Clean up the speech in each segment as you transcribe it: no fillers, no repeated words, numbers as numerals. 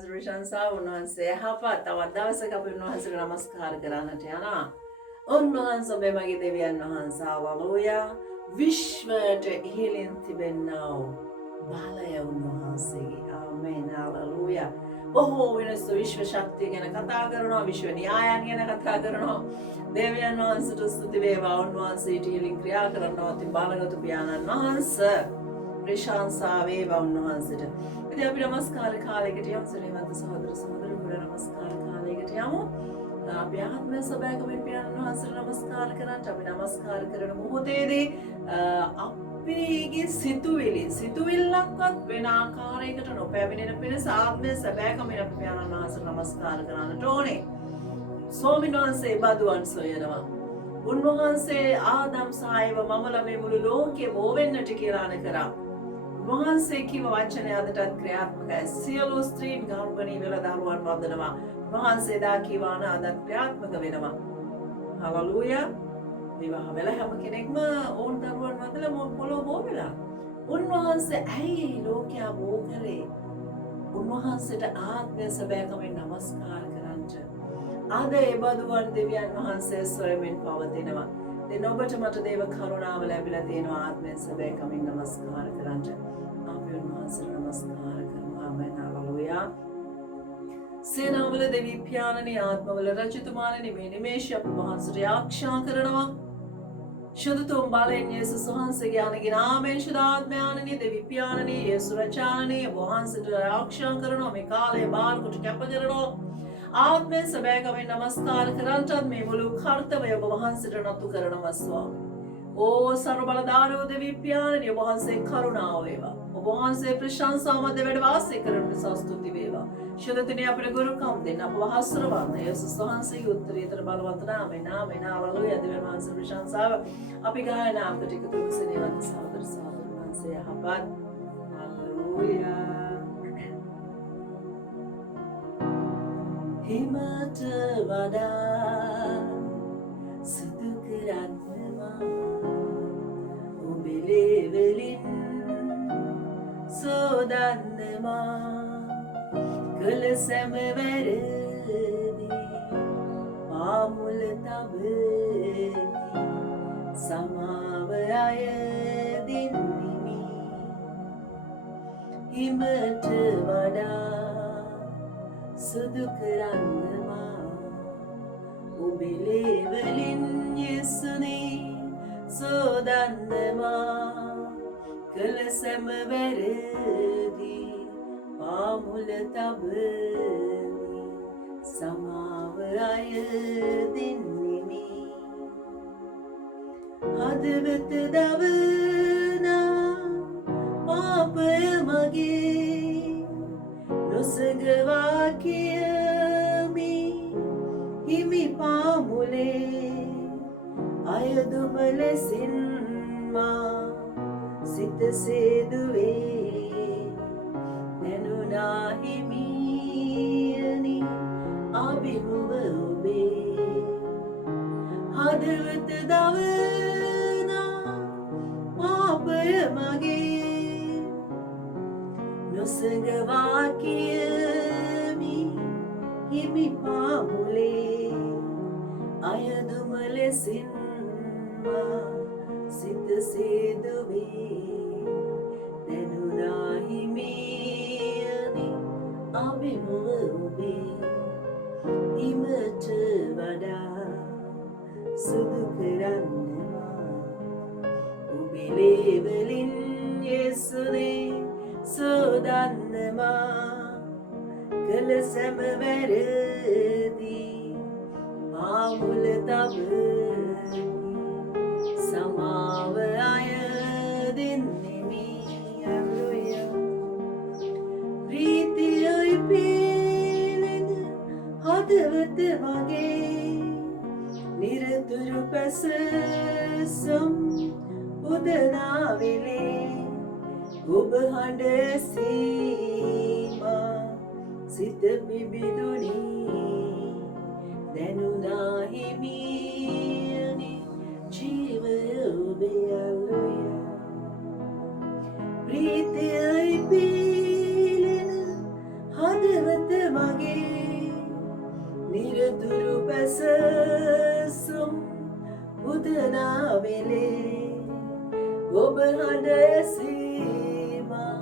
වහන්සේ ප්‍රශංසා උන්වහන්සේ යහපත් තවත් දවසක අපි උන්වහන්සේට නමස්කාර කරන්නට යනවා. උන්වහන්සේ ඔබේ මගේ දෙවියන් වහන්සේ හලෙලූයා විශ්වයට ඉහළින් තිබෙනා වූ බලය උන්වහන්සේගේ ආමේන් හලෙලූයා. බොහෝ වෙනස් විශ්ව ශක්තිය ගැන කතා කරනවා, විශ්ව න්‍යායන් ගැන කතා කරනවා. දෙවියන් වහන්සේට ස්තුති වේවා. උන්වහන්සේට ඉහළින් ක්‍රියා කරනවා. තින් බලගත් පියාණන් වහන්සේ ප්‍රශංසා වේවා උන්වහන්සේට. ඉතින් අපි නමස්කාර කාලයකට යමු. සරිවන්ත සහෝදර සහෝදරියන්ට නමස්කාර කාලයකට යමු. අපි ආත්ම සබයකමින් පියාණන් වහන්සේට නමස්කාර කරන්න. අපි නමස්කාර කරන මොහොතේදී අපේගේ සිතුවිල්ලක්වත් වෙන ආකාරයකට නොපැමිණෙන පිණිස ආත්ම සබයකමින් අපි පියාණන් වහන්සේට නමස්කාර කරන්නට ඕනේ. ස්වාමීන් වහන්සේ බදුවන් සොයනවා. උන්වහන්සේ ආදම් සායව මමල මේ මුළු ලෝකෙ බෝවෙන්නට කියලා කරා. උන්වහන්සේ කිව වචනය අදටත් ක්‍රියාත්මකයි. සියලු ස්ත්‍රීන් ගර්භණී වෙලා දරුවන් වදනවා. උන්වහන්සේ දා කිවාන අදත් ක්‍රියාත්මක වෙනවා. හලෙලූයා. විවාහ වෙලා හැම කෙනෙක්ම ඕන් දරුවන් වදලා මොන් පොළොව බෝ වෙලා. උන්වහන්සේ ඇයි ලෝකයා බෝ කරේ? උන්වහන්සේට ආත්මය සැබෑකමින් නමස්කාර කරන්නට. අද ඒ බදුවන් දෙවියන් වහන්සේ සොයමින් පවතිනවා. දැන් ඔබට මට දේව කරුණාව ලැබිලා තියෙනවා ආත්මයෙන් සැබෑකමින් නමස්කාර කරන්නට. අපි උන්වහන්සේට නමස්කාර කරනවා. ආමේන් හලෙලූයා. සේනාවල දෙවි පියාණනි ආත්මවල රජතුමාණනි මේ නිමේෂය අප වහන්සේට ආරක්ෂා කරනවා. ශුද්ධතුම් බලෙන් යේසුස් වහන්සේගේ අනගින ආමේන් ශුද්ධාත්මයාණනි දෙවි පියාණනි යේසුස් රජාණනි වහන්සේට ආරක්ෂා කරනවා. මේ කාලය බාර කොට කැප කරනවා. ආත්මයෙන් සැබෑකමින් නමස්කාර කරන්නට මේ මුළු කර්තව්‍ය ඔබ වහන්සේට නතු කරනවා ස්වාමී. ඕ සර්ව බලධාරී දෙවි පියාණනි ඔබ වහන්සේ කරුණාව වේවා. ඔබ වහන්සේ ප්‍රශංසා මැද වැඩ වාසය කරන නිසා ස්තුති වේවා. ශුද්ධතිනේ අපේ ගුරුකම් දෙන්න අප වහන්සේවන්න යේසුස් වහන්සේගේ උත්තරීතර බලවත් නාමයෙන් ආමේන් හලෙලූයා. දෙවියන් වහන්සේ ප්‍රශංසාව අපි ගායනා අපට එකතු වෙන සේවක සහෝදර සහෝදරයන් වහන්සේ යහපත් හලෙලූයා. හිමට වඩා සුදු කරන්නවා ඔබේ ලෙවලින් සෝදන්නවා කළ සැම වැරදි පාමුල තබමි සමාව අය දෙන්නිමි හිමට වඩා සුදු කරන්නවා ඔබේ ලෙවලින් යේසුනේ සෝදන්නවා කළ සැම වැරදි පාමුල තබමි සමාව අය දෙන්නෙමි හදවත දවනා පාපය මගේ නොසගවා කියමි හිමි පාමුලේ අයදුම ලෙසින් මා සිත සේදුවේ නැනුනා හිමියනි අභිමුව ඔබේ හදවත දවනා පාපය මගේ නොසගවා කියමි හිමි පාමුලේ අයදුම ලෙසින් මා සිත සේදුවේ දැනුනා හිමියනි අභිමුව ඔබේ හිමට වඩා සුදු කරන්නවා ඔබේ ලෙවලින් යේසුනේ සෝදන්නවා කළ සැම වැරදි පාමුල තබමි සමාව අය දෙන්නෙමි හලෙලූයා ප්‍රීතියයි පෙළෙන හදවත මගේ නිරතුරු පැසසම් උදනා වෙලේ ඔබ හඬ සීමා සිත පිබිදුනි දැනුනා හිමියනි ජීවය ඔබේ හලෙලූයා ප්‍රීතියයි පෙළෙන හදවත මගේ නිරතුරු පැසසුම් උදනාවෙලේ ඔබ හඬ ඇසීමා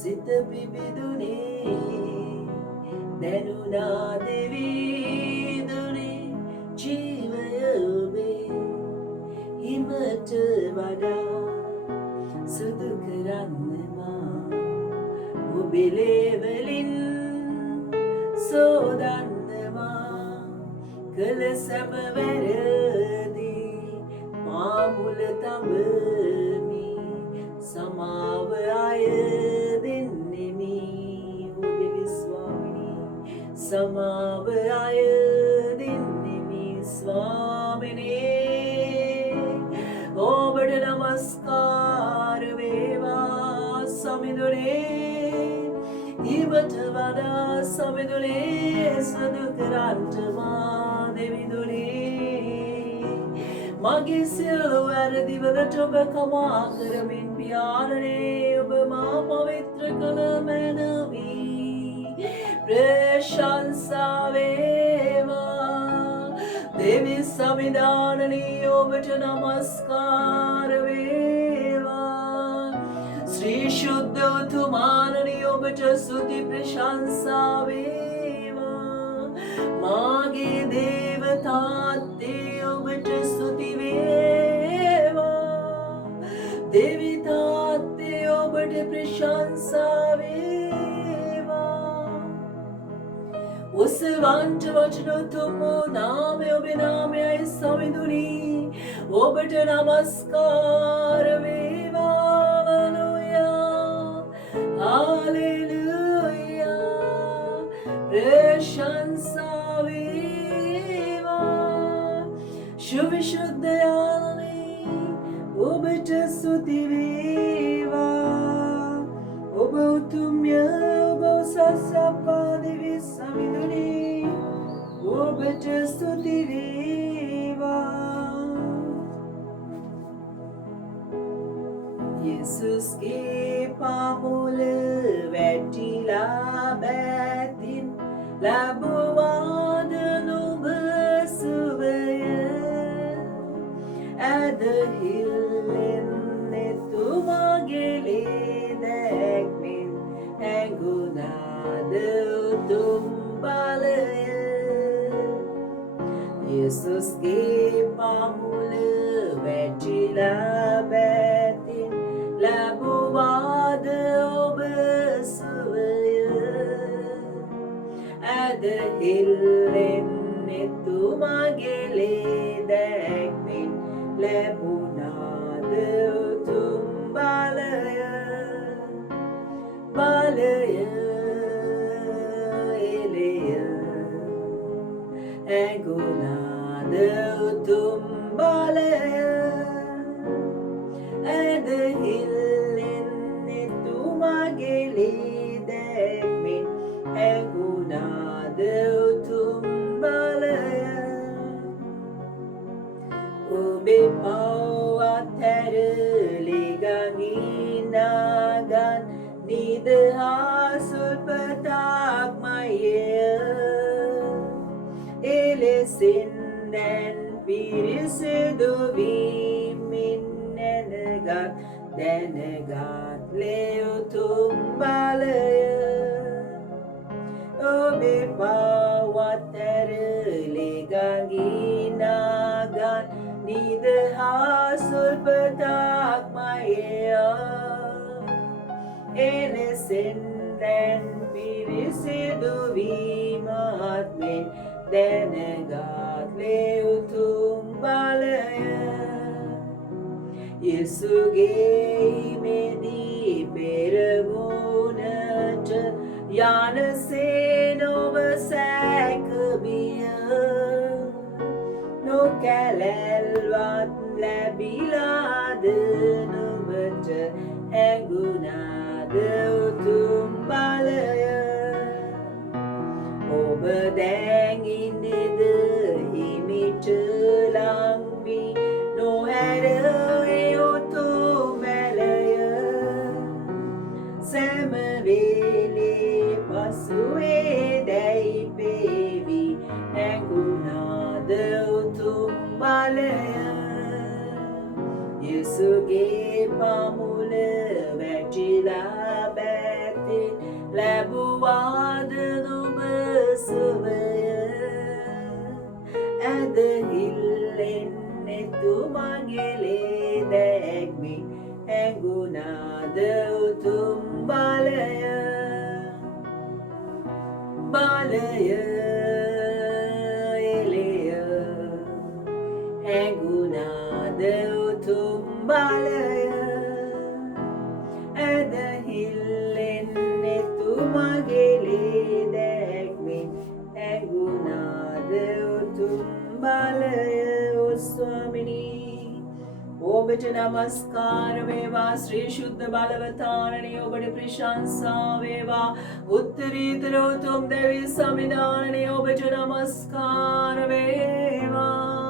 සිත පිබිදුනේ දැනුණා දෙවිදුනේ ජීවය ඔබේ හිමට වඩා සුදු කරන්නවා ඔබේ ලේවලින් සෝදන්නවා කළ සැම වැරදි මා මුල තබමි සමාව අය දෙන්නෙමි ඔබේ ස්වාමිනී සමාව අය දෙන්නෙමි ස්වාමිනේ ඔබට නමස්කාර වේවා සමිඳුනේ හිමට වඩා සමිඳුනේ සුදු කරන්ට මා දෙවිදුනේ මගේ සියලු වැරදිවලට ඔබ කමා කරමින් පියාණනේ ඔබ මා පවිත්‍ර කළ මැනවි ප්‍රශංසා වේවා දෙවි සමිදානනී ඔබට නමස්කාර වේවා ශ්‍රී ශුද්ධ උතුමානනී ඔබට ස්තුති ප්‍රශංසා වේවා මාගේ දේවතාත්තේ ඔබට ස්තුති වේවා දෙවි තාත්තේ ඔබට ප්‍රශංසා වේවා ඔසවන්ට වචන තුමු නාමය ඔබේ නාමයයි සමිඳුනි ඔබට නමස්කාර වේවා Hallelujah, ප්‍රශංසා වේවා සුවිශුද්ධයානි ඔබට ස්තුති වේවා ඔබ උතුම්ය ඔබ සසපා දෙවි සමිඳුනි ඔබට ස්තුති වේවා යේසුස්ගේ පාමුල වැටිලා බැතින් ලැබුවාද නුඹ සුවය ඇදහිල්ලෙන් එතුමාගේ ලේ දැක්මින් හැඟුණාද උතුම් බලය යේසුස්ගේ පාමුල වැටිලා බැතින් ලැබුවාද ඔබ සුවය ඇදහිල්ලෙන් එතුමාගේ ලේ දැක්මින් ලැබුණාද උතුම් බලය එලෙය ඇඟුණාද උතුම් බලය ඇදහිල්ලෙන් එතුමාගේ ලේ දැක්මින් ඇඟුණාද උතුම් බලය ඔබේ පව් අත්හැරලි ගඟිනාගන් නිදහසුල්පතක්මය එලෙසින් දැන් පිරිසිදු වීමින් නැනගත් දැනගත් ලේ උතුම් බලය ඔබේ පව් අත්හැරලි ගඟිනාගන් නිදහසුල්පතක්මය එලෙසින් දැන් පිරිසිදු වීමත්මෙන් දැනගත් ලේ උතුම් බලය යේසුගේ ඉමේදී පෙරමුණට යනසේ නොව සැකබිය නොකැලැල්වත් ලැබිලාද නුඹට හැඟුණාද උතුම් බලය ඔබ දැන් ඉන්නේද හිමිට ලංවී නොහැර ඒ උතුම් මැලය සෑම වේලේ පසුවේ යේසුගේ පමුල වැටිලා බැති ලැබුවාද නුඹ සුවය ඇදහිල්ලෙන් එතුමගේ ලේ දැක්මි ඇඟුණාද උතුම් බලය එලෙය ඇඟුණාද උතුම් බලය ඇදහිල්ලෙන් එතුමගේ ලේ දැක්මි ඇඟුණාද උතුම් බලය ओ स्वामिनी ඔබට නමස්කාර වේවා ශ්‍රී ශුද්ධ බලවතාරණී ඔබට ප්‍රශංසා වේවා උත්තරීතර උතුම් දෙවි සමිදානණී ඔබට නමස්කාර වේවා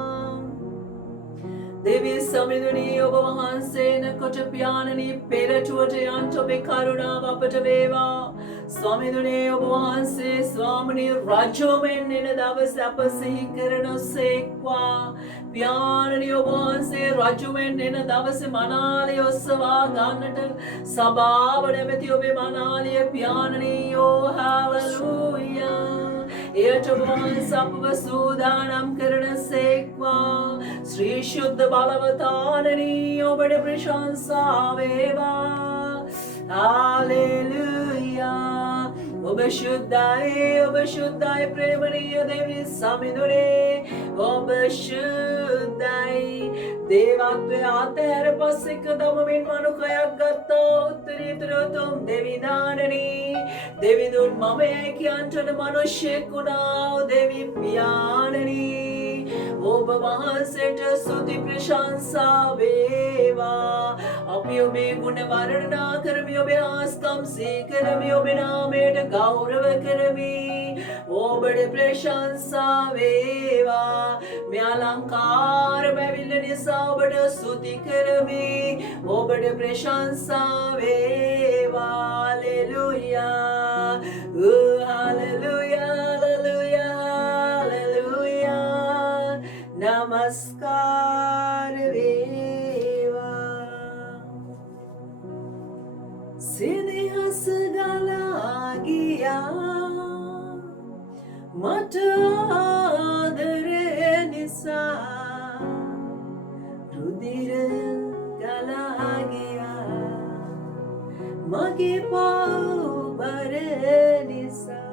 දෙවි සමිඳුනී ඔබ වහන්සේන කොට පියාණනී පෙරටුවට යන්ට ඔබේ කරුණාව අපට වේවා ස්වාමිඳුනේ ඔබ වහන්සේ ස්වාමිනී රජුවෙන් එන දවස අප සිහි කරනසේක්වා පියාණනී ඔබ වහන්සේ රජුවෙන් එන දවස මනාලිය ඔස්සවා ගන්නට සභාව නැමැති ඔබේ මනාලිය පියාණනී ඕ හාලෙලූයා එයට ඔබ වහන්සේ අපව සූදානම් කරනසේක්වා ශ්‍රී ශුද්ධ බලවතාරණී ඔබට ප්‍රශංසා වේවා हालेलुया ඔබ ශුද්ධයි ප්‍රේමණීය දෙවි සමිඳුනේ ඔබ ශුද්ධයි දේවත්වය අතහැර පස්සෙක දමමින් මනුකයක් ගත්තා උත්තරීතර උතුම් දෙවි දානනී දෙවිඳුන් මමයි කියන්ටන මනුෂ්‍යෙක් වුණා දෙවි පියාණනී ඔබ වහන්සේට ස්තුති ප්‍රශංසා වේවා අපි ඔබේ ගුණ වර්ණනා කරමි ඔබේ ආස්කම් සීකරමි ඔබේ නාමයට ගෞරව කරමි ඔබට ප්‍රශංසා වේවා මේ අලංකාර බැවිල්ල නිසා ඔබට ස්තුති කරමි ඔබට ප්‍රශංසා වේවා හalleluya hallelujah නමස්කාර වේවා සිනහස ගලා ගියා මට ආදරේ නිසා රුධිර ගලා ගියා මගේ පව් නිසා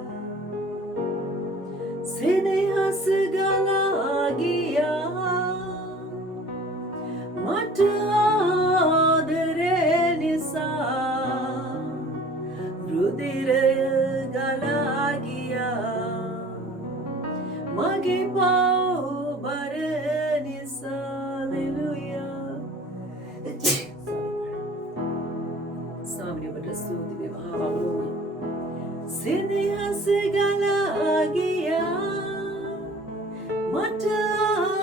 සිනහස ගලා ගියා මට ආදරේ නිසා රුධිරය ගලා ගියා මගේ පව් බර නිසා හalleluya ස්වාමීනි ඔබට ස්තුති වේවා හalleluya සිනහස ගලා ගියා මට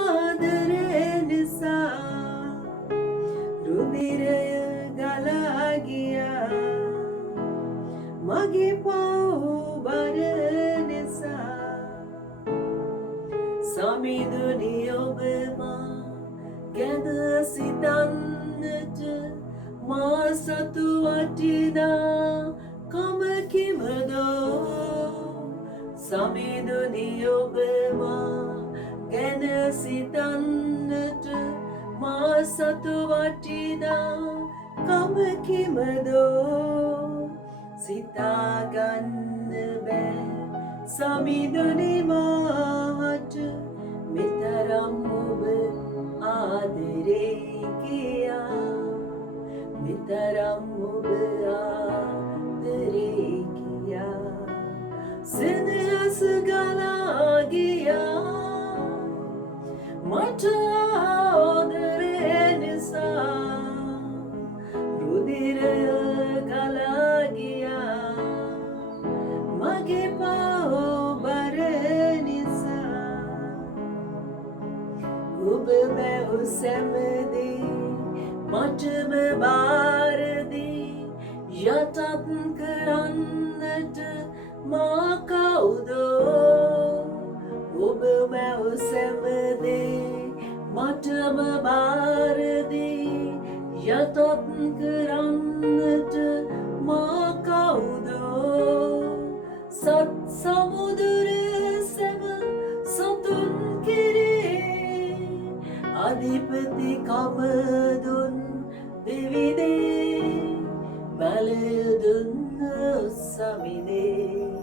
ආදරේ නිසා රුධිරය ගලා ගියා මගේ පව් බර නිසා සමිඳුනි ඔබ මා ගැන සිතන්නට මා සතු වටිනා කම කිමදෝ සමිඳුනි ඔබ මා ගැන සිතන්නට මා සතු වටිනා කම කිමදෝ සිතාගන්න බෑ සමිඳුනි මාට මෙතරම් ඔබ ආදරේ කියා මෙතරම් ඔබ ආදරේ කියා සිනහස ගලා ගියා මට ආදරේ නිසා රුධිරය ගලා ගියා මගේ පව් බර නිසා ඔබ මැව් සැමදී මටම බාරදී යටත් කරන්නට මා කවුදෝ ඔබ මැව් සැමදී මටම බාරදී යටත් කරන්නට මා කවුද සත් සමුදුර සැව සතුන් කෙරේ අධිපති කමදුන් දෙවිදේ බලයදුන් සමිදේ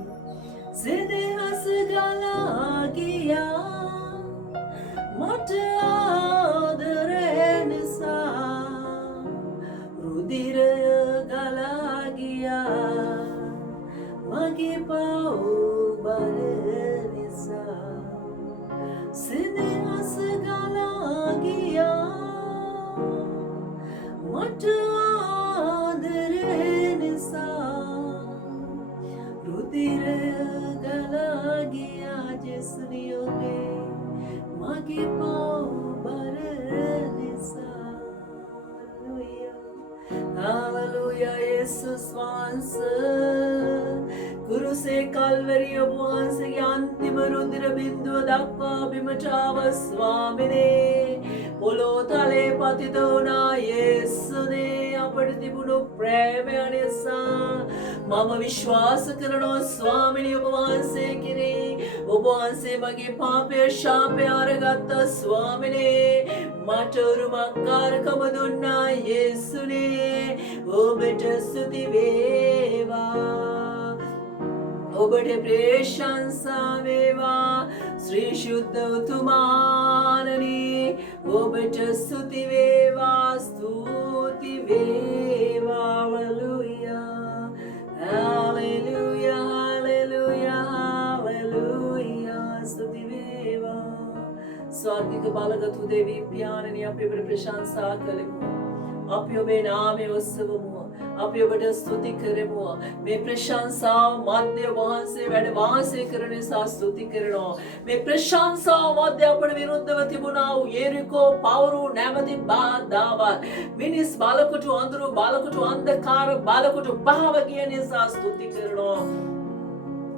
සෙනෙහස ගලා ගියා මට ආදරේ නිසා රුධිරය ගලා ගියා මගේ පව් බර නිසා සෙනෙහස ගලා ගියා මට ආදරේ නිසා රුධිරය ගලා ගියා ජෙසුනියෝගේ මගේ පව් බර නිසා හාලෙලූයා යේසුස් වහන්සේ කුරුසේ කල්වරිය වහන්සේගේ අන්තිම රුධිර බිඳුව දක්වා බිමට ආව ස්වාමිනේ පොළොව තලේ පතිත වුණා යේසුනේ අපට තිබුණු ප්‍රේමය නිසා මම විශ්වාස කරනවා ස්වාමිනේ ඔබ වහන්සේ කෙරේ ඔබ වහන්සේ මගේ පාපය ශාපය අරගත්ත ස්වාමිනේ මට උරුමකාරකම දුන්නා යේසුනේ ඔබට ස්තුති වේවා ඔබට ප්‍රශංසා වේවා ශ්‍රී ශුද්ධ උතුමාණනි ඔබට ස්තුති වේවා ස්තුති වේවා හalleluya hallelujah hallelujah hallelujah ස්තුති වේවා ස්වර්ගික බලගතු දෙවි පියාණනි අපි ඔබට ප්‍රශංසා කළෙමු අපි ඔබේ නාමය ඔස්සවමු අපි ඔබට ස්තුති කරමු මේ ප්‍රශංසාව මැද වහන්සේ වැඩ වාසය කරන නිසා ස්තුති කරනවා මේ ප්‍රශංසාව මැද අපට විරුද්ධව තිබුණා වූ යෙරිකෝ පවුරු නැමැති බාධාවත් මිනිස් බලකොටු අඳුරු බලකොටු අන්ධකාර බලකොටු පහව කියන නිසා ස්තුති කරනවා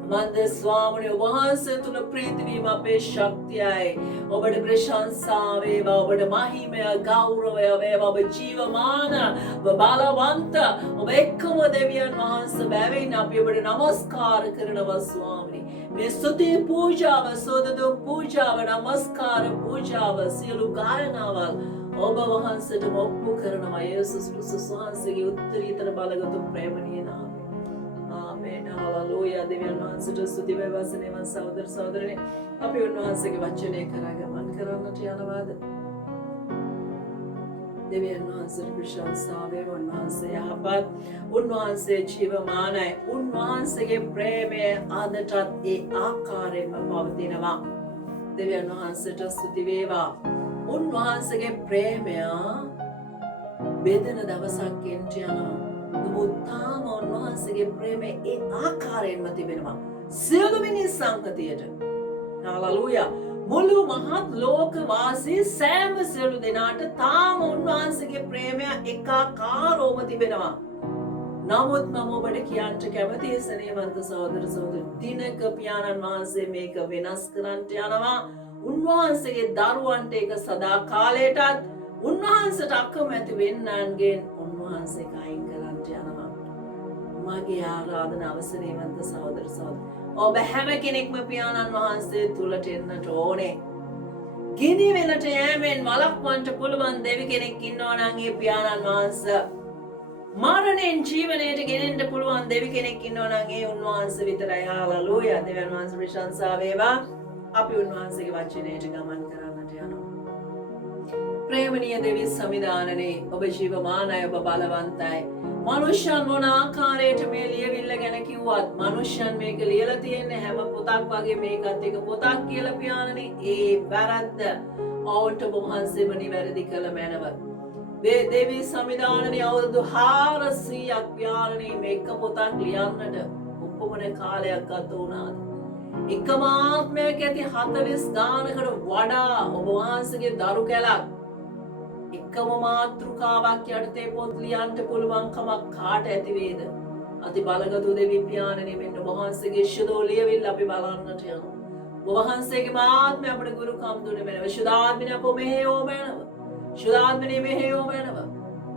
මන්ද ස්වාමීන් වහන්සේ තුල ප්‍රීති වීම අපේ ශක්තියයි ඔබට ප්‍රශංසා වේවා ඔබට මහිමය ගෞරවය වේවා ඔබ ජීවමාන ඔබ බලවන්ත ඔබ එක්කම දෙවියන් වහන්සේ බැවින් අපි ඔබට නමස්කාර කරනවා ස්වාමීනි මේ ස්තුති පූජාව සෝදදු පූජාව නමස්කාර පූජාව සියලු ගායනාවල් ඔබ වහන්සේට ඔප්පු කරනවා යේසුස් ක්‍රිස්තුස් වහන්සේගේ උත්තරීතර බලගත් ප්‍රේමණීය නාමයෙන් ආමේන් හalleluya දෙවියන් වහන්සේට ස්තුති වේවා සෙනෙහස සහෝදර සහෝදරනි අපි උන්වහන්සේගේ වචනය කරා ගමන් කරන්නට යනවාද දෙවියන් වහන්සේට ප්‍රශංසා වේවා උන්වහන්සේ යහපත් උන්වහන්සේ ජීවමානයි උන්වහන්සේගේ ප්‍රේමය අදටත් ඒ ආකාරයෙන්ම පවතිනවා දෙවියන් වහන්සේට ස්තුති වේවා උන්වහන්සේගේ ප්‍රේමය බෙදෙන දවසක් එන්ට යනවා මුත්තාම උන්වහන්සේගේ ප්‍රේමය ඒ ආකාරයෙන්ම තිබෙනවා සියලු මිනිස් සංකතියට හalleluya මුළු මහත් ලෝක වාසී සෑම සියලු දෙනාට තාම උන්වහන්සේගේ ප්‍රේමය ඒකාකාරවම තිබෙනවා නමුත් මම ඔබට කියන්න කැමතියි සනේවන්ත සහෝදර සහෝදරි දිනක පියාණන් වහන්සේ මේක වෙනස් කරන්නට යනවා උන්වහන්සේගේ දරුවන්ට ඒක සදා කාලයටත් උන්වහන්සේට අකමැති වෙන්නන්ගෙන් උන්වහන්සේ කයින් කරන්නට යනවා මගේ ආරාධනාව සනේවන්ත සහෝදර සහෝදරි ඔබ හැම කෙනෙක්ම පියාණන් වහන්සේ තුලට එන්නට ඕනේ ගිනි වෙලට යෑමෙන් වළක්වන්නට පුළුවන් දෙවි කෙනෙක් ඉන්නවා නම් ඒ පියාණන් වහන්සේ මරණයෙන් ජීවනයට ගෙනෙන්න පුළුවන් දෙවි කෙනෙක් ඉන්නවා නම් ඒ උන්වහන්සේ විතරයි හalleluya දෙවියන් වහන්සේ ප්‍රශංසා වේවා අපි උන්වහන්සේගේ වචනයට ගමන් කරන්නට යනවා ප්‍රේමණීය දෙවි සමිදානනේ ඔබ ජීවමානයි ඔබ බලවන්තයි මනුෂ්‍යයන් මොන ආකාරයට මේ ලියවිල්ල ගැන කිව්වත් මනුෂ්‍යයන් මේක ලියලා තියෙන්නේ හැම පොතක් වගේ මේකත් එක පොතක් කියලා පියාණනි ඒ වැරද්ද ඔවුන්ට වහන්සේම නිවැරදි කළ මැනව මේ දෙවි සමිදානනේ අවුරුදු 400ක් පියාණනි මේක පොතක් ලියන්නට උපමන කාලයක් ගත වුණාද එකම ආත්මයක් ඇති 40 ගානකට වඩා ඔබ වහන්සේගේ දරු කැලක් එකම මාතෘකාවක් යටතේ පොත් ලියන්න පුළුවන් කමක් කාට ඇති වේද? අති බලගතු දෙවි පියාණනි මෙන්න වහන්සේගේ ශුද්ධ ලියවිල්ල අපි බලන්නට යනවා. වහන්සේගේ ආත්මය අපට ගුරුකම් දුන්නේ මෙලව. ශුද්ධාත්මනේ අප මෙහෙයෝ මැනව. ශුද්ධාත්මනේ මෙහෙයෝ මැනව.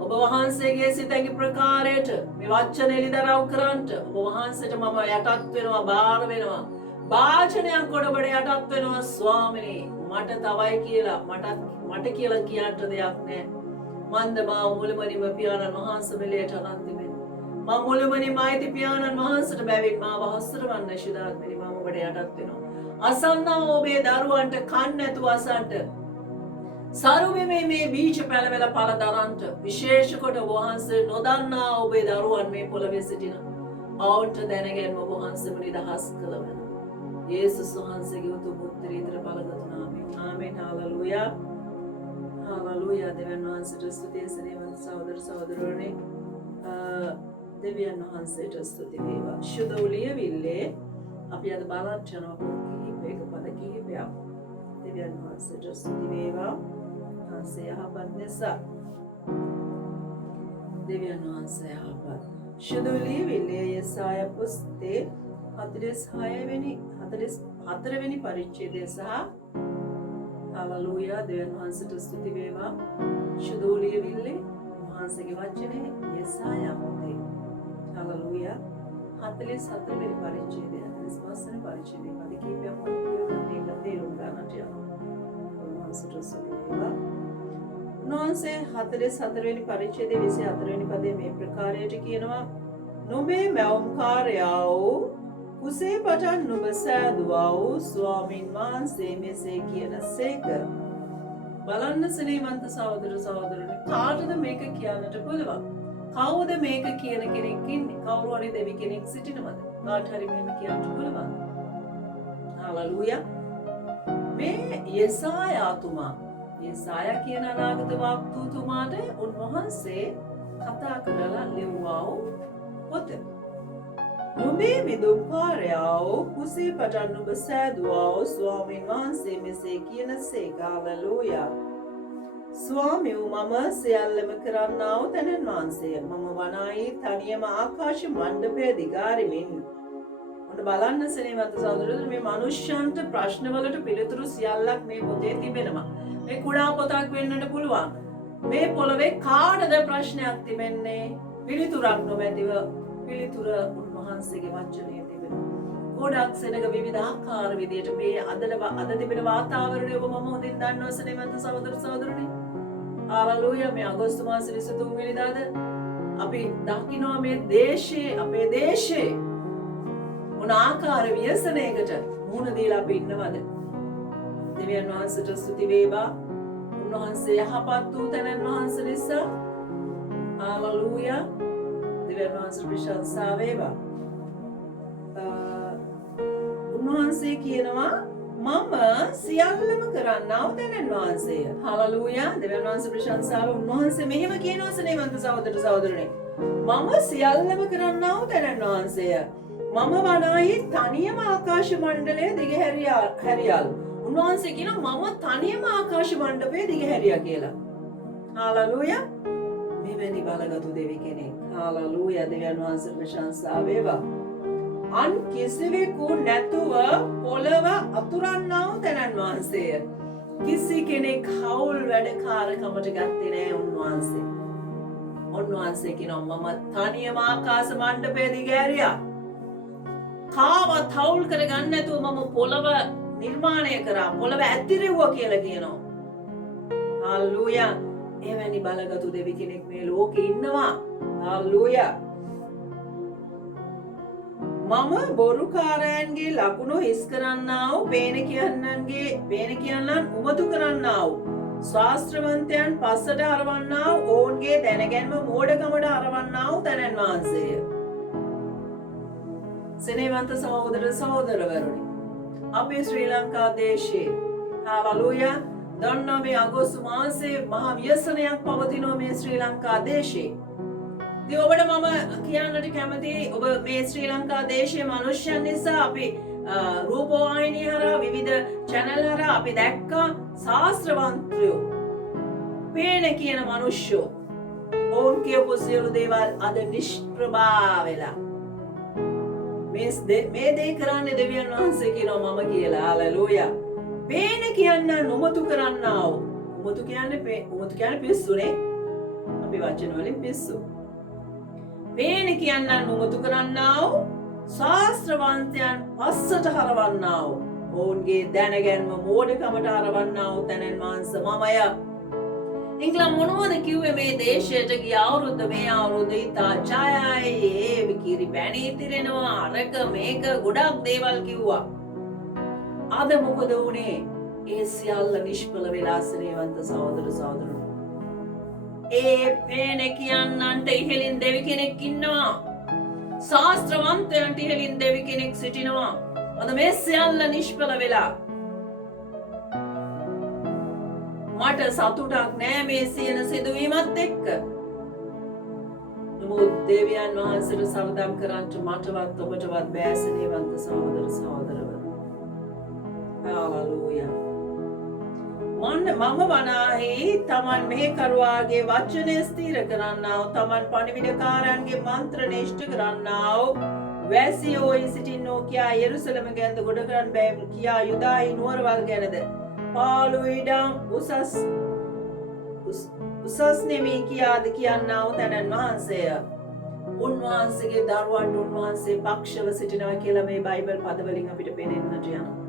ඔබ වහන්සේගේ සිතැඟි ප්‍රකාරයට මේ වචන එළිදරව් කරන්නට ඔබ වහන්සේට මම යටත් වෙනවා, බාර වෙනවා. වාචනයක් ගොඩබඩ යටත් වෙනවා ස්වාමිනේ. මට තවයි කියලා මට කියලා කියන්න දෙයක් නැහැ. මන්ද මා මුළුමනින්ම පියාණන් වහන්සේ මෙලයට අනන්ත වෙන්න. මා මුළුමනින්ම ආයිති පියාණන් වහන්සේට බැවින් මාව හසුරවන්න ශිදාත්මනි මම ඔබට යටත් වෙනවා. අසන්නා ඔබේ දරුවන්ට කන් නැතුව අසන්ට සරුවෙමේ මේ බීජ පැලවෙල පළ දරන්ට විශේෂ කොට ඔබ වහන්සේ නොදන්නා ඔබේ දරුවන් මේ පොළවේ සිටින ඔවුන්ට දැනගැන්ම ඔබ වහන්සේම නිදහස් කළ වෙනවා. යේසුස් වහන්සේගේ උතුම් උත්තරීතර බලගත් නාමයෙන් ආමේන්. Hallelujah hallelujah. දෙවියන් වහන්සේට ස්තුතිය සේවන සහෝදර සහෝදරවරුනි, දෙවියන් වහන්සේට ස්තුති වේවා. සුද උලියවිල්ලේ අපි අද බලන්න යන කිහිපයක පද කිහිපයක්. දෙවියන් වහන්සේට ස්තුති වේවා. වහන්සේ යහපත් නිසා. දෙවියන් වහන්සේ යහපත්. සුද උලියවිල්ලේ යෙසායා පුස්තේ 44 වෙනි පරිච්ඡේදය සහ හාලෙලූයා. දෙවියන් වහන්සේට ස්තුති වේවා. සුද උලියවිල්ලේ වහන්සේගේ වචනේ යෙසායා පොතේ හාලෙලූයා 44 වෙනි පරිච්ඡේදය 45 වෙනි පරිච්ඡේදය පද කීපයක් මම මේක තේරුම් ගන්නට යනවා. වහන්සේට ස්තුති වේවා. උන්වහන්සේ 44 වෙනි පරිච්ඡේදයේ 24 වෙනි පදයේ මේ ප්‍රකාරයට කියනවා, නුඹේ මැවුම්කාරයා වූ කුසේ පටන් නුඹ සෑදුවා වූ ස්වාමීන් වහන්සේ මෙසේ කියනසේක. බලන්න සෙනෙහවන්ත සහෝදර සහෝදරනි, කාටද මේක කියන්නට පුළුවන්? කවුද මේක කියන කෙනෙක් ඉන්නේ? කවුරු හරි දෙවි කෙනෙක් සිටිනවද? කාට හරි මේක කියන්න පුළුවන්? හාලෙලූයා. මේ යෙසායාතුමා, යෙසායා කියන අනාගත වක්තූතුමාට උන්වහන්සේ කතා කරලා ලිව්වා වූ පොත. නුඹේ මිදුම්කාරයා වූ කුසේ පටන් නුඹ සෑදුවා වූ ස්වාමීන් වහන්සේ මෙසේ කියනසේක. හාලෙලූයා. ස්වාමියෝ මම සියල්ලම කරන්නා වූ තැනන් වහන්සේය. මම වනාහි තනියම ආකාශ මණ්ඩපය දිගාරිමින්. ඔන්න බලන්න සෙනෙහවන්ත සහෝදරයෝ, මේ මනුෂ්‍යයන්ට ප්‍රශ්නවලට පිළිතුරු සියල්ලක් මේ පොතේ තිබෙනවා. මේ කුඩා පොතක් වෙන්නට පුළුවන්. මේ පොළවේ කාටද ප්‍රශ්නයක් තිබෙන්නේ? පිළිතුරක් නොමැතිව පිළිතුර උන්වහන්සේගේ වචනයේ තිබෙනවා. ගොඩක් සෙනග විවිධාකාර විදියට මේ අද තිබෙන වාතාවරණය ඔබ මම හොඳින් දන්නවා සෙනෙහවන්ත සහෝදර සහෝදරනි. හාලෙලූයා. මේ අගෝස්තු මාසේ 23 වෙනිදාද අපි දකිනවා මේ දේශයේ, අපේ දේශයේ මොන ආකාර ව්‍යසනයකට මුහුණ දීලා අපි ඉන්නවද? දෙවියන් වහන්සේට ස්තුති වේවා. උන්වහන්සේ යහපත් වූ තැනන් වහන්සේ නිසා. හාලෙලූයා. දෙවියන් වහන්සේට ප්‍රශංසා වේවා. උන්වහන්සේ කියනවා මම සියල්ලම කරන්නා වූ තැනන් වහන්සේය. හාලෙලූයා. දෙවියන් වහන්සේ ප්‍රශංසාව. උන්වහන්සේ මෙහෙම කියනවා සෙනෙහවන්ත සහෝදර සහෝදරනි, මම සියල්ලම කරන්නා වූ තැනන් වහන්සේය. මම වනාහි තනියම ආකාශ මණ්ඩලය දිගහැරියාල්. උන්වහන්සේ කියනවා මම තනියම ආකාශ මණ්ඩපය දිගහැරියා කියලා. හාලෙලූයා. මෙවැනි බලගතු දෙවි කෙනෙක්. හාලෙලූයා. දෙවියන් වහන්සේ ප්‍රශංසා වේවා. අන් කිසිවෙකු නැතුව පොළව අතුරන්නා වූ තැනන් වහන්සේය. කිසි කෙනෙක් හවුල් වැඩකාරකමට ගත්තේ නෑ උන්වහන්සේ. උන්වහන්සේ කියනවා මම තනියම ආකාශ මණ්ඩපය දිගහැරියා. කාවත් හවුල් කරගන්න නැතුව මම පොළව නිර්මාණය කරා, පොළව ඇතිරෙව්වා කියලා කියනවා. හාලෙලූයා. එවැනි බලගතු දෙවි කෙනෙක් මේ ලෝකේ ඉන්නවා. හාලෙලූයා. මම බොරුකාරයන්ගේ ලකුණු හිස් කරන්නා වූ පේන කියන්නන් උමතු කරන්නා වූ ශාස්ත්‍රවන්තයන් පස්සට හරවන්නා වූ ඔවුන්ගේ දැනගැන්ම මෝඩකමට හරවන්නා වූ තැනන් වහන්සේය. සෙනෙහවන්ත සහෝදර සහෝදරවරුනි, අපේ ශ්‍රී ලංකා දේශයේ හාලෙලූයා දන්නා මේ අගෝස්තු මාසයේ මහා ව්‍යසනයක් පවතිනවා මේ ශ්‍රී ලංකා දේශයේ. ඉතින් ඔබට මම කියන්නට කැමතියි, ඔබ මේ ශ්‍රී ලංකා දේශයේ මිනිස්යන් නිසා අපි රූපවාහිනිය හරහා විවිධ channel හරහා අපි දැක්කා ශාස්ත්‍රවන්තයෝ, පේන කියන මිනිස්සුෝ ඔවුන් කියපු සියලු දේවල් අද නිෂ්ප්‍රභා වෙලා මේ දේ කරන්නේ දෙවියන් වහන්සේ කියනවා මම කියලා. හාලෙලූයා. පේන කියන්න උමතු කරන්නා වූ, උමතු කියන්නේ පිස්සුනේ. අපි වචන වලින් පිස්සු. පේන කියන්න නුමතු කරන්නා වූ ශාස්ත්‍රවන්තයන් පස්සට හරවන්නා වූ ඔවුන්ගේ දැනගැන්ම මෝඩකමට හරවන්නා වූ තැනැන් වහන්සේ මමය. ඉංගලන්ත මොනවද කිව්වේ මේ දේශයට ගිය අවුරුද්ද මේ අවුරුද්ද ඉතා ඡායයි ඒ විකිරි පැණී තිරෙනවා අරක මේක ගොඩක් දේවල් කිව්වා. අද මොකද වුනේ? ඒ සියල්ල නිෂ්ඵල වෙලා ස්නේහවන්ත සහෝදර සහෝදරයෝ. ඒ පේන කියන්නන්ට ඉහළින් දෙවි කෙනෙක් ඉන්නවා. ශාස්ත්‍රවන්තයන්ට ඉහළින් දෙවි කෙනෙක් සිටිනවා. අද මේ සියල්ල නිෂ්ඵල වෙලා. මට සතුටක් නෑ මේ සියන සිදුවීමත් එක්ක. නමුත් දෙවියන් වහන්සේට සරදම් කරන්නට මටවත් ඔබටවත් බෑ ස්නේහවන්ත සහෝදර සහෝදරවරු. හාලෙලූයා. මම වනාහි තමන් මෙහෙකරුවාගේ වචනය ස්ථිර කරන්නා වූ තමන් පණිවිඩකාරයන්ගේ මන්ත්‍රණය ඉෂ්ට කරන්නා වූ වැසියෝ සිටින්නෝ කියා යෙරුසලම ගැනද ගොඩ කරන්න බෑ කියා යුදායි නුවරවල් ගැනද පාළු ඉඩම් උසස් නෙමී කියාද කියන්නා වූ තැනන් වහන්සේය. උන්වහන්සේගේ දරුවන්ට උන්වහන්සේ පක්ෂව සිටිනවා කියලා මේ බයිබල් පදවලින් අපිට පෙනෙන්නට යනවා.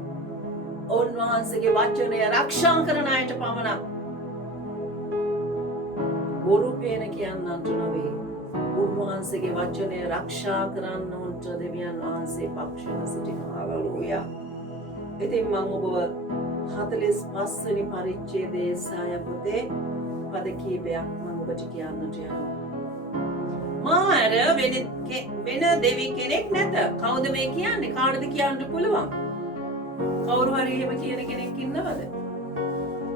උන්වහන්සේගේ වචනය රක්ෂා කරන අයට පමණක්. බොරු පේන කියන්නන්ට නොවේ. උන්වහන්සේගේ වචනය රක්ෂා කරන්න උන්ට දෙවියන් වහන්සේ පක්ෂව සිටිනවා. හාලෙලූයා. ඉතින් මම ඔබව 45 වෙනි පරිච්ඡේදයේ යෙසායා පොතේ පද කීපයක් මම ඔබට කියන්නට යනවා. මා අර වෙන දෙවි කෙනෙක් නැත. කවුද මේ කියන්නේ? කාටද කියන්න පුළුවන්? කවුරු හරි එහෙම කියන කෙනෙක් ඉන්නවද?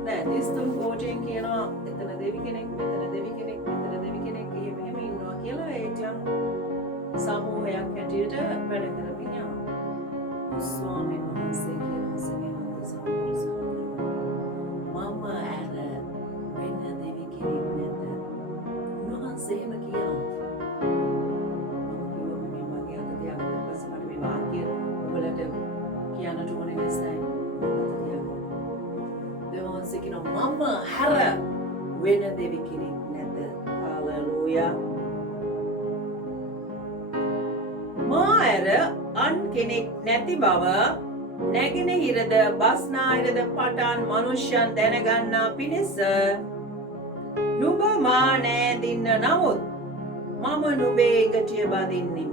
නෑ. 33 කෝටියෙන් කියනවා එතන දෙවි කෙනෙක්, මෙතන දෙවි කෙනෙක්, මෙතන දෙවි කෙනෙක් එහෙම ඉන්නවා කියලා ඒකලම් සමූහයක් හැටියට වැඩ කරමින් යනවා. ස්වාමීන් වහන්සේ කියනවා ස්නේහවන්ත සහෝදර සහෝදරියෝ. මම අර වෙන දෙවි කෙනෙක් නැත. උන්වහන්සේ එහෙම කියනවා. මම හැර වෙන දෙවි කෙනෙක් නැත. හාලෙලූයා. මා හැර අන් කෙනෙක් නැති බව නැගෙනහිරද බස්නාහිරද පටන් මනුෂ්‍යයන් දැනගන්නා පිණිස නුඹ මා නෑදින්න නමුත් මම නුඹේ එගටිය බදින්නෙමි.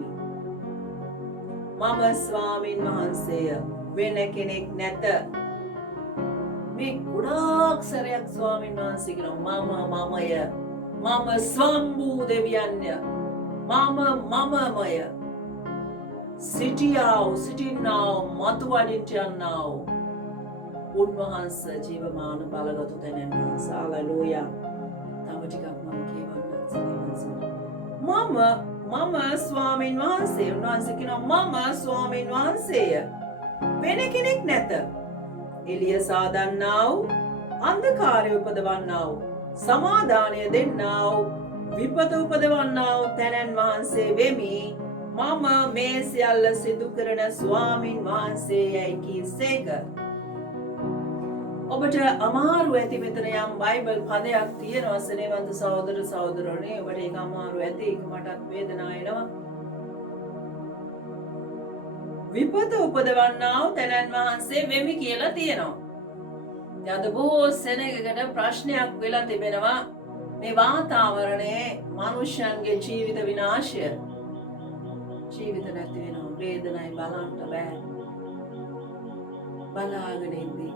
මම ස්වාමින් වහන්සේය, වෙන කෙනෙක් නැත. මේ ගොඩාක් සැරයක් ස්වාමීන් වහන්සේ කියනවා මමය, මම ස්වම්භූ දෙවියන්ය, මමමය. සිටින්නාව මතු වඩින්ට යන්නාව උන්වහන්සේ ජීවමාන බලගතු තැනැන් වහන්සේ. හාලෙලූයා. තව ටිකක් මම කියවන්නම්. මම ස්වාමීන් වහන්සේ. උන්වහන්සේ කියනවා මම ස්වාමීන් වහන්සේය, වෙන කෙනෙක් නැත. එළිය සාදන්නා වූ, අන්ධකාරය උපදවන්නා වූ, සමාදානය දෙන්නා වූ, විපත උපදවන්නා වූ තැනැන් වහන්සේ වෙමි. මම මේ සියල්ල සිදු කරන ස්වාමින් වහන්සේ යයි කීසේක. ඔබට අමාරු ඇති මෙතන යම් බයිබල් පදයක් තියෙනවා ස්නේහවන්ත සහෝදර සහෝදරයනි. ඔබට ඒක අමාරු ඇති. ඒක මටත් වේදනාව එනවා. විපත උපදවන්නා වූ තැනැන් වහන්සේ වෙමි කියලා තියෙනවා. අද බොහෝ සෙනගකට ප්‍රශ්නයක් වෙලා තිබෙනවා මේ වාතාවරණයේ මනුෂ්‍යයන්ගේ ජීවිත විනාශය. ජීවිත නැති වෙනවා. වේදනයි බලන්න බෑ. බලාගෙන ඉඳී.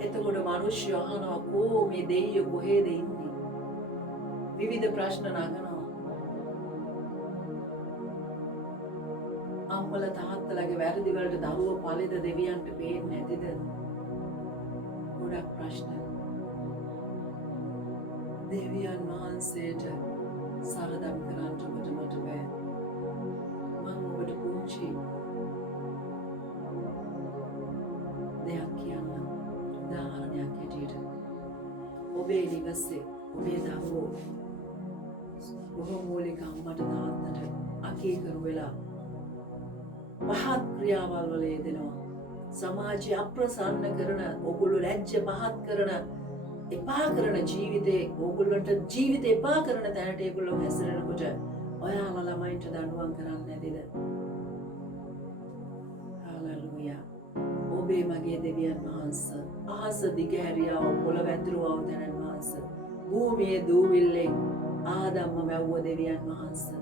එතකොට මිනිස්සු අහනවා කෝ මේ දෙයියෝ කොහෙද ඉන්නේ? විවිධ ප්‍රශ්න නගනවා. අම්මල තාත්තලගේ වැරදි වලට දරුවෝ පළෙද දෙවියන්ට පේන්නේ නැතිද? ගොඩක් ප්‍රශ්න. දෙවියන් වහන්සේට සරදම් කරන්නට මට බෑ. මම ඔබට පුංචි දෙයක් කියන්න. උදාහරණයක් හැටියට ඔබේ නිවසේ ඔබේ දරුවෝ බොහෝ මූලික අම්මට තාත්තට අකීකරු වෙලා පහත් ක්‍රියාවල් වල යෙදෙනවා. සමාජය අප්‍රසන්න කරන, ඔගොල්ලෝ ලැජ්ජ පහත් කරන එපා කරන ජීවිතේ ඕගොල්ලන්ට ජීවිතේ එපා කරන තැනට ඒගොල්ලෝ හැසිරෙනකොට ඔයාලා ළමයින්ට දඬුවම් කරන්නේ නැතිද? හාලෙලූයා. ඔබේ මගේ දෙවියන් වහන්සේ අහස දිගහැරියා වූ පොළව ඇතුරුවා වූ තැනන් වහන්සේ භූමියේ දූවිල්ලෙන් ආදම්ම මැව්ව දෙවියන් වහන්සේ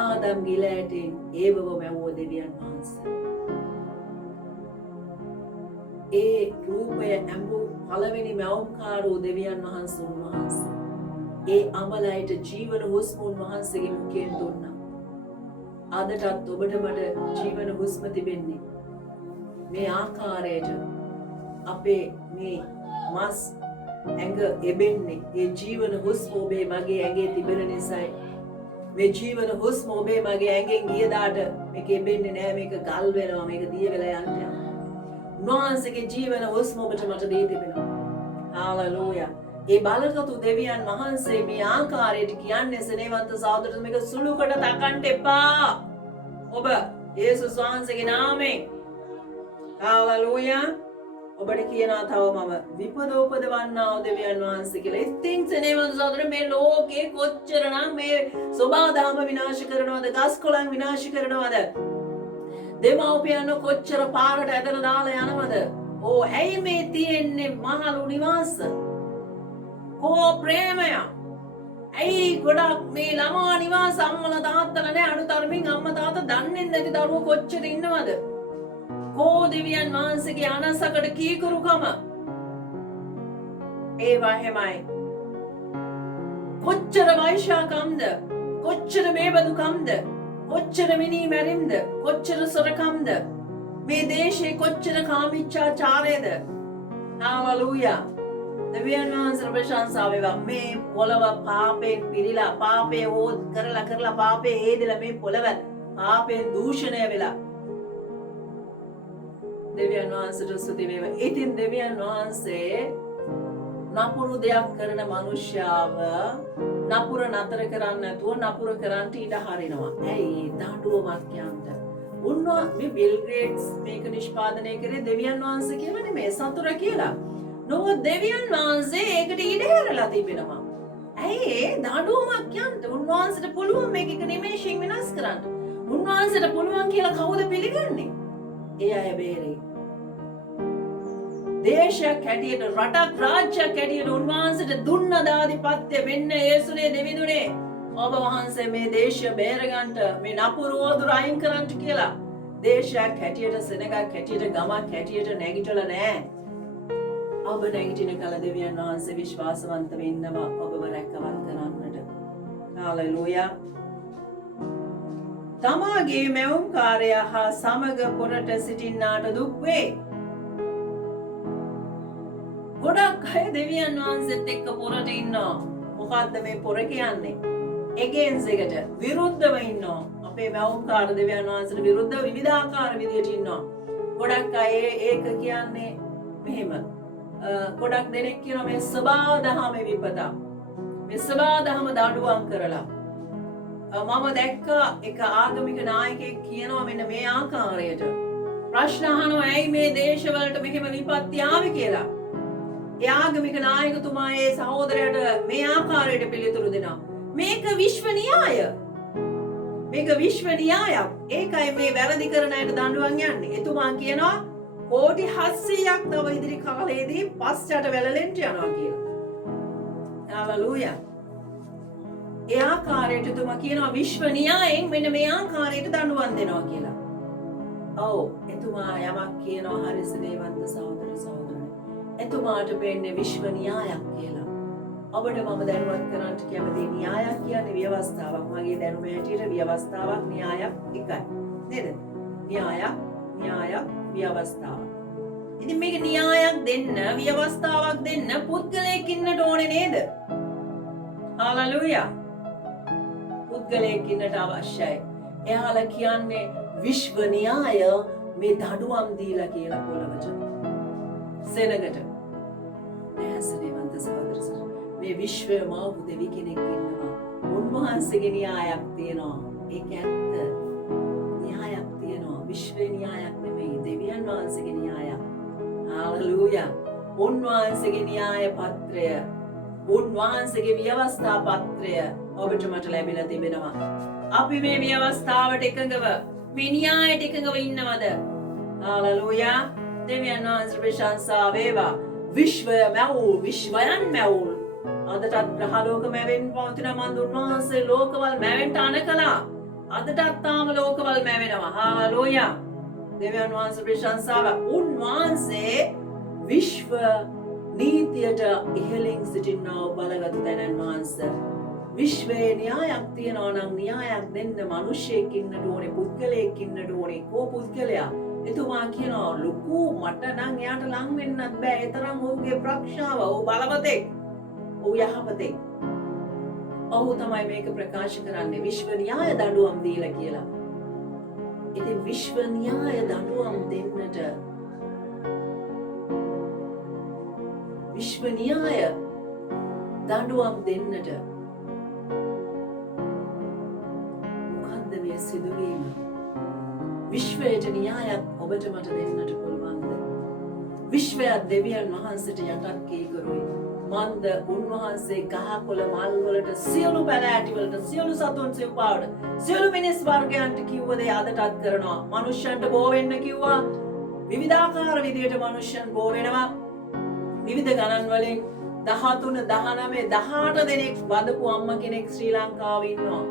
ආදම් ගිලෑටෙන් ඒවව මැව්ව දෙවියන් වහන්සේ ඒ රූපය ඇඹු පළවෙනි මැවුම්කාරෝ දෙවියන් වහන්සේ උන්වහන්සේ ඒ අමලයට ජීවන හුස්ම උන්වහන්සේගේ මුඛයෙන් දුන්නා. අදටත් ඔබට මට ජීවන හුස්ම තිබෙන්නේ මේ ආකාරයට අපේ මේ මස් ඇඟ එබෙන්නේ ඒ ජීවන හුස්ම ඔබේ මගේ ඇඟේ තිබෙන නිසායි. මේ ජීවන හුස්ම ඔබේ මගේ ඇඟෙන් ගියදාට මේක එබෙන්නේ නෑ, මේක ගල් වෙනවා, මේක දිය වෙලා යනවා. උන්වහන්සේගේ ජීවන හුස්ම ඔබට මට දී තිබෙනවා. හාලෙලූයා. ඒ බලකතු දෙවියන් වහන්සේ මේ ආකාරයට කියන්නේ සෙනෙහවන්ත සහෝදරතුමනි මේක සුළුකට තකන්න එපා. ඔබ යේසුස් වහන්සේගේ නාමයෙන් හාලෙලූයා. ඔබට කියනවා තව මම විපදෝපදවන්නා වූ දෙවියන් වහන්සේ කියලා. ඉතින් සෙනෙහවන්ත සහෝදරතුමනි මේ ලෝකේ කොච්චරනම් මේ සබාධම විනාශ කරනවද, ගස් කොළන් විනාශ කරනවද? දෙමව්පියන් කොච්චර පාරට ඇදලා දාලා යනවද? ඕ ඇයි මේ තියෙන්නේ මහලු නිවාස? කෝ ප්‍රේමය? ඇයි ගොඩක් මේ ළමා නිවාස අම්මලා තාත්තලා නෑ, අනුතරමින් අම්මා තාත්තා දන්නේ නැති දරුවෝ කොච්චර ඉන්නවද? කෝ දෙවියන් වහන්සේගේ අනසකට කීකරුකම? ඒවා හැමයි. කොච්චර වෛශාකම්ද? කොච්චර මේබදුකම්ද? කොච්චර මිනී මැරිම්ද? කොච්චර සොරකම්ද? මේ දේශේ කොච්චර කාමීච්ඡාචාරයද? හාලෙලූයා. දෙවියන් වහන්සේ ප්‍රශංසා වේවා. මේ පොළව පාපයෙන් පිරීලා, පාපේ හොත් කරලා පාපේ හේදලා මේ පොළව පාපයෙන් දූෂණය වෙලා. දෙවියන් වහන්සේට ස්තුති වේවා. ඉතින් දෙවියන් වහන්සේ නපුරු දෙයක් කරන මනුෂ්‍යාව නපුර නතර කරන්න නැතුව නපුර කරන්න ඉඩ හරිනවා. ඇයි? දඬුවමක් යන්න. මේ බිල් ගේට්ස් මේක නිෂ්පාදනය කරේ දෙවියන් වහන්සේ කියලා නෙමෙයි, සතුර කියලා. නමුත් දෙවියන් වහන්සේ ඒකට ඉඩ හැරලා තිබෙනවා. ඇයි? දඬුවමක් යන්න. උන්වහන්සේට පුළුවන් මේක නිමේෂයෙන් විනාශ කරන්න. උන්වහන්සේට පුළුවන් කියලා කවුද පිළිගන්නේ? ඒ අය බේරේ. දේශයක් හැටියට, රටක් රාජ්‍යයක් හැටියට උන්වහන්සේට දුන්න දාදිපත්‍ය වෙන්න යේසුනේ දෙවිඳුනේ ඔබ වහන්සේ මේ දේශය බේරගන්න, මේ නපුරු ඕදුර අයින් කරන්න කියලා දේශයක් හැටියට, සෙනගක් හැටියට, ගමක් හැටියට නැගිටලා නෑ. ඔබ නැගිටින කල දෙවියන් වහන්සේ විශ්වාසවන්ත වෙන්නවා ඔබව රැකවල් කරන්නට. හාලෙලූයා. තමාගේ මැවුම්කාරයා හා සමග පොරට සිටින්නාට දුක් වේ. ගොඩක් අය දෙවියන් වහන්සේත් එක්ක පොරට ඉන්නවා. මොකද්ද මේ පොර කියන්නේ? එගේන්ස් එකට විරුද්ධව ඉන්නවා. අපේ මැවුම්කාර දෙවියන් වහන්සේට විරුද්ධව විවිධාකාර විදියට ඉන්නවා. ගොඩක් අය ඒක කියන්නේ මෙහෙම. ගොඩක් දෙනෙක් කියනවා මේ සබාධමේ විපත. මේ සබාධම දඬුවම් කරලා. මම දැක්ක එක ආගමික නායකයෙක් කියනවා මෙන්න මේ ආකාරයට. ප්‍රශ්න අහනවා ඇයි මේ දේශවලට මෙහෙම විපත්ති ආවේ කියලා. ඒ ආගමික නායකතුමා ඒ සහෝදරයට මේ ආකාරයට පිළිතුරු දෙනවා. මේක විශ්ව න්‍යාය. මේක විශ්ව න්‍යායක්. ඒකයි මේ වැරදි කරන අයට දඬුවම් යන්නේ. එතුමා කියනවා කෝටි 700ක් තව ඉදිරි කාලයේදී පස්චට වැළලෙන්ට යනවා කියලා. හාලෙලූයා. ඒ ආකාරයට එතුමා කියනවා විශ්ව න්‍යායෙන් මෙන්න මේ ආකාරයට දඬුවම් දෙනවා කියලා. ඔව් එතුමා යමක් කියනවා හරි සේවන්ත සහෝදර සහෝදරනි. එතුමාට වෙන්නේ විශ්ව න්‍යායක් කියලා. ඔබට මම දැනුවත් කරන්න කැමති න්‍යායක් කියන්නේ ව්‍යවස්ථාවක්. මගේ දැනුම හැටියට ව්‍යවස්ථාවක් න්‍යායක් එකයි. නේද? න්‍යායක් ව්‍යවස්ථාවක්. ඉතින් මේක න්‍යායක් දෙන්න, ව්‍යවස්ථාවක් දෙන්න පුද්ගලයෙක් ඉන්නට ඕනේ නේද? හාලෙලූයා. පුද්ගලයෙක් ඉන්නට අවශ්‍යයි. එයාලා කියන්නේ විශ්ව න්‍යාය මේ දඬුවම් දීලා කියලා පොළවට. සෙනගට. ඇසෙනවන්ත සහෝදරසෝ. මේ විශ්වය මාපු දෙවි කෙනෙක් ඉන්නවා. උන්වහන්සේගේ න්‍යායක් තියෙනවා. ඒක ඇත්ත. න්‍යායක් තියෙනවා. විශ්ව න්‍යායක් නෙමෙයි, දෙවියන් වහන්සේගේ න්‍යායක්. හාලෙලූයා. උන්වහන්සේගේ න්‍යාය පත්‍රය, උන්වහන්සේගේ ව්‍යවස්ථා පත්‍රය ඔබට මට ලැබිලා තිබෙනවා. අපි මේ ව්‍යවස්ථාවට එකඟව, මේ න්‍යායට එකඟව ඉන්නවද? හාලෙලූයා. දෙවියන් වහන්සේ ප්‍රශංසා වේවා. විශ්වය මැවුල්, විශ්වයන් මැවුල්. අදටත් ග්‍රහලෝක මැවෙන්න පවතින මන්ද උන්වහන්සේ ලෝකවල මැවෙන්න අනකලා. අදටත් තාම ලෝකවල මැවෙනවා. හාලෙලූයා. දෙවියන් වහන්සේ ප්‍රශංසාව. උන්වහන්සේ විශ්ව නීතියට ඉහළින් සිටිනා බලගත් තැනන් වහන්සේ. විශ්වයේ න්‍යායක් තියනවා නම් න්‍යායක් දෙන්න මිනිහෙක් ඉන්නට ඕනේ, පුද්ගලයෙක් ඉන්නට ඕනේ. කෝ පුද්ගලයා? එතුමා කියනවා ලොකු මට නම් එයාට ලං වෙන්නත් බෑ. ඒ තරම් ඔහුගේ ප්‍රඥාව, ඔහු බලවතෙක්, ඔහු යහපතෙක්. ඔහු තමයි මේක ප්‍රකාශ කරන්නේ විශ්ව න්‍යාය දඬුවම් දීලා කියලා. ඉතින් විශ්ව න්‍යාය දඬුවම් දෙන්නට, විශ්ව න්‍යාය දඬුවම් දෙන්නට මොකන්ද මේ සිදුවීම? විශ්වයට න්‍යායක් ඔබට මට දෙන්නට පුළුවන්ද? විශ්වයත් දෙවියන් වහන්සේට යටත් කීකරුයි. මන්ද උන්වහන්සේ ගහකොළ මල් වලට, සියලු පැලෑටි වලට, සියලු සතුන් සිව්පාවට, සියලු මිනිස් වර්ගයන්ට කිව්ව දේ අදටත් කරනවා. මනුෂ්‍යයන්ට බෝ වෙන්න කිව්වා. විවිධාකාර විදියට මනුෂ්‍යයන් බෝ වෙනවා. විවිධ ගණන් වලින් 13, 19, 18 දෙනෙක් වදපු අම්ම කෙනෙක් ශ්‍රී ලංකාවේ ඉන්නවා.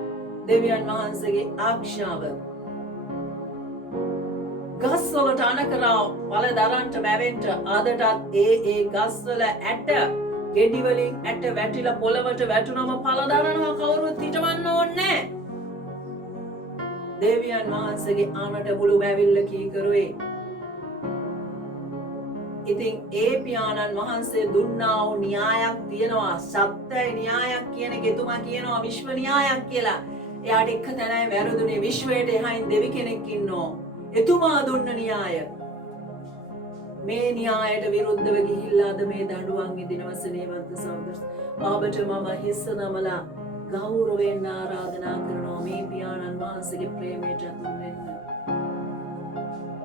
දෙවියන් වහන්සේගේ ආඥාව. ගස්වලට අනකරා පළ දරන්ට මැවෙන්ට අදටත් ඒ ගස්වල ඇට, ගෙඩි වලින් ඇට වැටිලා පොළවට වැටුනම පළ දරනවා. කවුරුත් හිටවන්න ඕනේ. දෙවියන් වහන්සේගේ ආනට මුළු මැවිල්ල කීකරුවේ. ඉතින් ඒ පියාණන් වහන්සේ දුන්නා වූ න්‍යායක් තියෙනවා. සත්‍යයි න්‍යායක් කියන එක එතුමා කියනවා විශ්ව න්‍යායක් කියලා. එයාට එක තැනයි වැරදුනේ. විශ්වයට එහායින් දෙවි කෙනෙක් ඉන්නෝ. එතුමා දුන්න න්‍යාය. මේ න්‍යායට විරුද්ධව ගිහිල්ලා අද මේ දඬුවම් විඳිනවා සනේවන්ත සහෝදර. ඔබට මම හිස නමලා ගෞරවයෙන් ආරාධනා කරනවා මේ පියාණන් වහන්සේගේ ප්‍රේමයට අතුල් වෙන්න.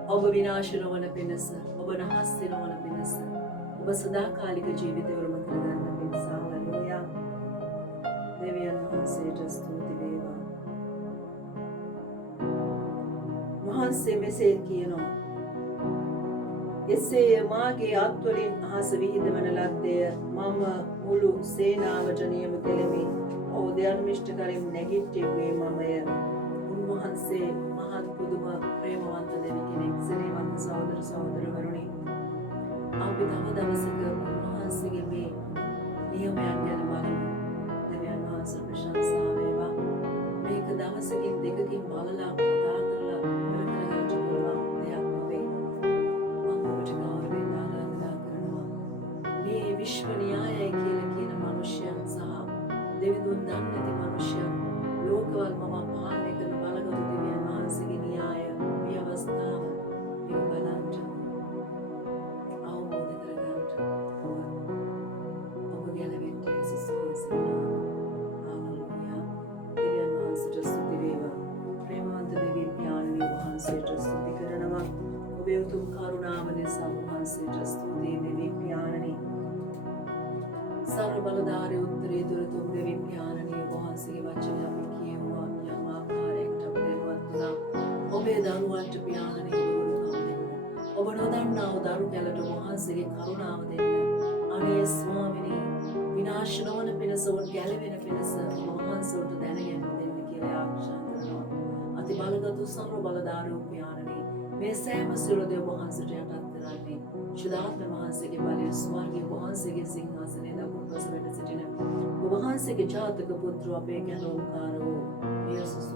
ඔබ විනාශ නොවන පිණිස, ඔබ නහස් නොවන පිණිස, ඔබ සදාකාලික ජීවිතය වරම කරගන්න පිණිස. හාලෙලූයා. දෙවියන් වහන්සේට ස්තුති වේවා. වහන්සේ මෙසේ කියනවා, එසේ මාගේ අත්වලින් අහස විහිදවන ලද්දේ මම මුළු සේනාවට නියම කෙලෙමි. ඔහු ධර්මිෂ්ඨ කරින් නැගිට්ටුවේ මමය. උන්වහන්සේ මහත් පුදුම ප්‍රේමවන්ත දෙවි කෙනෙක්. සේනවන්ත සහෝදර සහෝදරවරුනි, අපි තව දවසක උන්වහන්සේගේ මේ නියමයන් ගැන බලමු. දෙවියන් වහන්සේ ප්‍රශංසා වේවා. මේක දවසකින් දෙකකින් බලලා කතා කරලා ඉවර කරගන්න පුළුවන් දෙයක් නෙවෙයි. මම ඔබට ගෞරවයෙන් ආරාධනා කරනවා මේ විශ්ව න්‍යායය කියලා කියන මිනිසයන් සහ දෙවිඳුන් දන්නේ නැති මිනිසයන් ලෝකවල මම පාලනය කරන බලගත් දෙවියන් වහන්සේගේ න්‍යාය ව්‍යවස්ථාව මේක බලන්න අවබෝධ කරගන්න ඔබ ගැලවෙන්න යේසුස් වහන්සේ නම. හාලෙලූයා. දෙවියන් වහන්සේට ස්තුති වේවා. ප්‍රේමවන්ත දෙවියන් පියාණන් වහන්සේට ස්තුති කරනවා. ඔබේ උතුම් කරුණාව නිසා වහන්සේට ස්තුති දෙවියන් පියාණනි. සර්ව බලධාරී උත්තරේ දුරතුම් දෙවියන් පියාණනි වහන්සේගේ වචනය අපි කියුවා යම් ආකාරයකට අපි දැනුවත් වුණා. ඔබේ දරුවන්ට පියාණනි දුරුකම් දෙන්න. ඔබ නොදන්නා වූ දරු කැලට වහන්සේගේ කරුණාව දෙන්න. අනේ ස්වාමිනේ, විනාශ නොවන පිණිස උන් ගැලවෙන පිණිස ඔබ වහන්සේට දැනගන්න දෙන්න කියලා ආශා කරනවා. අති බලගත් සර්ව බලධාරී පියාණනි, මේ සෑම සියලු දේ වහන්සේට යටත් කරන්නේ ශුද්ධාත්ම වහන්සේගේ බලය ස්වර්ගයේ වහන්සේගේ සිංහාසනයේ දකුණු පස වැඩ සිටින වහන්සේගේ ජාතක පුත්‍ර අපේ ගැලවුම්කාර වූ යේසුස්